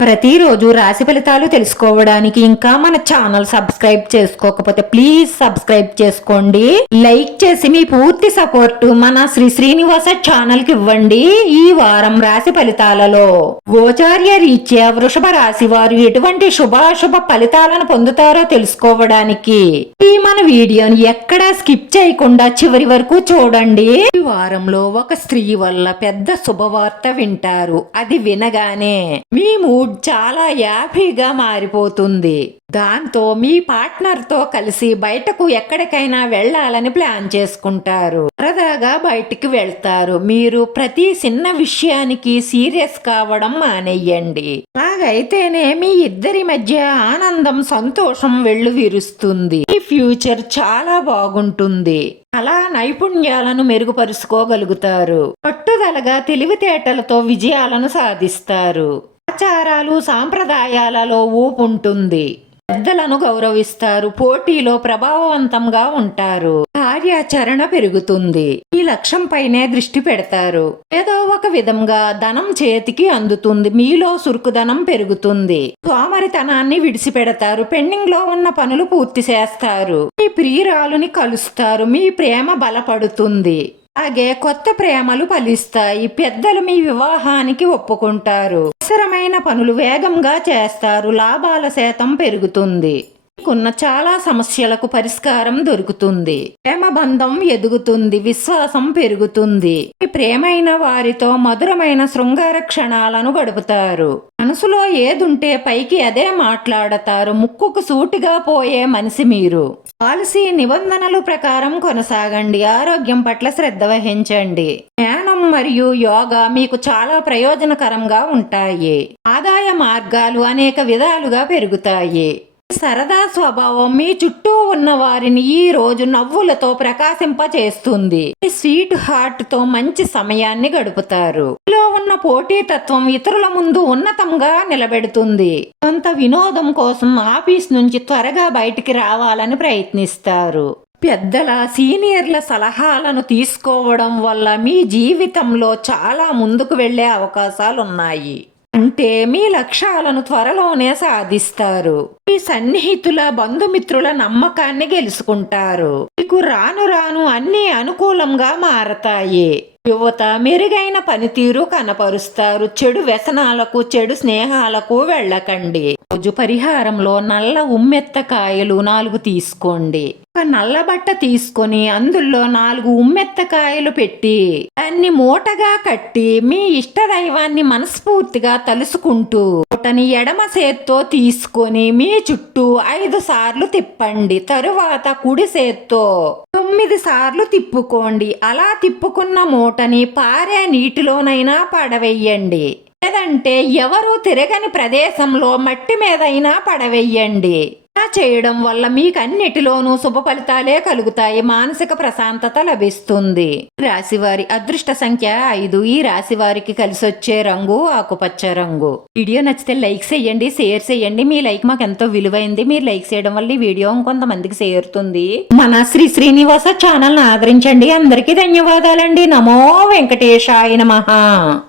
ప్రతిరోజు రాశి ఫలితాలు తెలుసుకోవడానికి ఇంకా మన ఛానల్ సబ్స్క్రైబ్ చేసుకోకపోతే ప్లీజ్ సబ్స్క్రైబ్ చేసుకోండి. లైక్ చేసి మీ పూర్తి సపోర్ట్ మన శ్రీ శ్రీనివాస ఛానల్కి ఇవ్వండి ఈ వారం రాశి ఫలితాలలో. గోచార్య రీత్యా వృషభ రాశి వారు ఎటువంటి శుభాశుభ ఫలితాలను పొందుతారో తెలుసుకోవడానికి ఈ మన వీడియోని ఎక్కడా స్కిప్ చేయకుండా చివరి వరకు చూడండి. ఈ వారంలో ఒక స్త్రీ వల్ల పెద్ద శుభవార్త వింటారు. అది వినగానే మీ చాలా యాపీగా మారిపోతుంది. దాంతో మీ పార్ట్నర్తో కలిసి బయటకు ఎక్కడికైనా వెళ్ళాలని ప్లాన్ చేసుకుంటారు. సరదాగా బయటికి వెళ్తారు. మీరు ప్రతి చిన్న విషయానికి సీరియస్ కావడం మానేయండి. అలాగైతేనే మీ ఇద్దరి మధ్య ఆనందం సంతోషం వెళ్ళు విరుస్తుంది. మీ ఫ్యూచర్ చాలా బాగుంటుంది. అలా నైపుణ్యాలను మెరుగుపరుచుకోగలుగుతారు. పట్టుదలగా తెలివితేటలతో విజయాలను సాధిస్తారు. ఆచారాలు సాంప్రదాయాలలో ఊపుంటుంది. పెద్దలను గౌరవిస్తారు పోటీలో ప్రభావవంతంగా ఉంటారు. కార్యాచరణ పెరుగుతుంది. ఈ లక్ష్యం పైనే దృష్టి పెడతారు. ఏదో ఒక విధంగా ధనం చేతికి అందుతుంది. మీలో సురుకుదనం పెరుగుతుంది. సోమరితనాన్ని విడిచిపెడతారు. పెండింగ్లో ఉన్న పనులు పూర్తి చేస్తారు. మీ ప్రియురాలుని కలుస్తారు. మీ ప్రేమ బలపడుతుంది. అలాగే కొత్త ప్రేమలు ఫలిస్తాయి. పెద్దలు మీ వివాహానికి ఒప్పుకుంటారు. అవసరమైన పనులు వేగంగా చేస్తారు. లాభాల శాతం పెరుగుతుంది. ఉన్న చాలా సమస్యలకు పరిష్కారం దొరుకుతుంది. ప్రేమ బంధం ఎదుగుతుంది విశ్వాసం పెరుగుతుంది. ప్రేమైన వారితో మధురమైన శృంగార క్షణాలను గడుపుతారు. మనసులో ఏదుంటే పైకి అదే మాట్లాడతారు. ముక్కుకు సూటిగా పోయే మనిషి మీరు. పాలసీ నిబంధనలు ప్రకారం కొనసాగండి. ఆరోగ్యం పట్ల శ్రద్ధ వహించండి. ధ్యానం మరియు యోగా మీకు చాలా ప్రయోజనకరంగా ఉంటాయి. ఆదాయ మార్గాలు అనేక విధాలుగా పెరుగుతాయి. సరదా స్వభావం మీ చుట్టూ ఉన్న వారిని ఈ రోజు నవ్వులతో ప్రకాశింపచేస్తుంది. మీ స్వీట్ హార్ట్తో మంచి సమయాన్ని గడుపుతారు. మీలో ఉన్న పోటీతత్వం ఇతరుల ముందు ఉన్నతంగా నిలబెడుతుంది. కొంత వినోదం కోసం ఆఫీస్ నుంచి త్వరగా బయటికి రావాలని ప్రయత్నిస్తారు. పెద్దల సీనియర్ల సలహాలను తీసుకోవడం వల్ల మీ జీవితంలో చాలా ముందుకు వెళ్ళే అవకాశాలున్నాయి. అంటే మీ లక్ష్యాలను త్వరలోనే సాధిస్తారు. మీ సన్నిహితుల బంధుమిత్రుల నమ్మకాన్ని గెలుచుకుంటారు. మీకు రాను రాను అన్ని అనుకూలంగా మారతాయి. యువత మెరుగైన పనితీరు కనపరుస్తారు. చెడు వ్యసనాలకు చెడు స్నేహాలకు వెళ్ళకండి. రోజు పరిహారంలో నల్ల ఉమ్మెత్తకాయలు నాలుగు తీసుకోండి. ఒక నల్ల బట్ట తీసుకొని అందులో నాలుగు ఉమ్మెత్తకాయలు పెట్టి దాన్ని మూటగా కట్టి మీ ఇష్ట దైవాన్ని మనస్ఫూర్తిగా తలుసుకుంటూ మూటని ఎడమ చేత్తో తీసుకొని మీ చుట్టూ ఐదు సార్లు తిప్పండి. తరువాత కుడి చేత్తో తొమ్మిది సార్లు తిప్పుకోండి. అలా తిప్పుకున్న మూటని పారే నీటిలోనైనా పడవేయండి. లేదంటే ఎవరు తిరగని ప్రదేశంలో మట్టి మీదైనా పడవేయండి. చేయడం వల్ల మీకు అన్నిటిలోనూ శుభ ఫలితాలే కలుగుతాయి. మానసిక ప్రశాంతత లభిస్తుంది. రాశివారి అదృష్ట సంఖ్య ఐదు. ఈ రాశి వారికి కలిసి వచ్చే రంగు ఆకుపచ్చ రంగు. వీడియో నచ్చితే లైక్ చేయండి షేర్ చేయండి మీ లైక్ మాకు ఎంతో విలువైంది. మీరు లైక్ చేయడం వల్ల ఈ వీడియో ఇంకొంతమందికి చేరుతుంది. మన శ్రీ శ్రీనివాస ఛానల్ ఆదరించండి. అందరికీ ధన్యవాదాలండి. నమో వెంకటేశాయ నమః.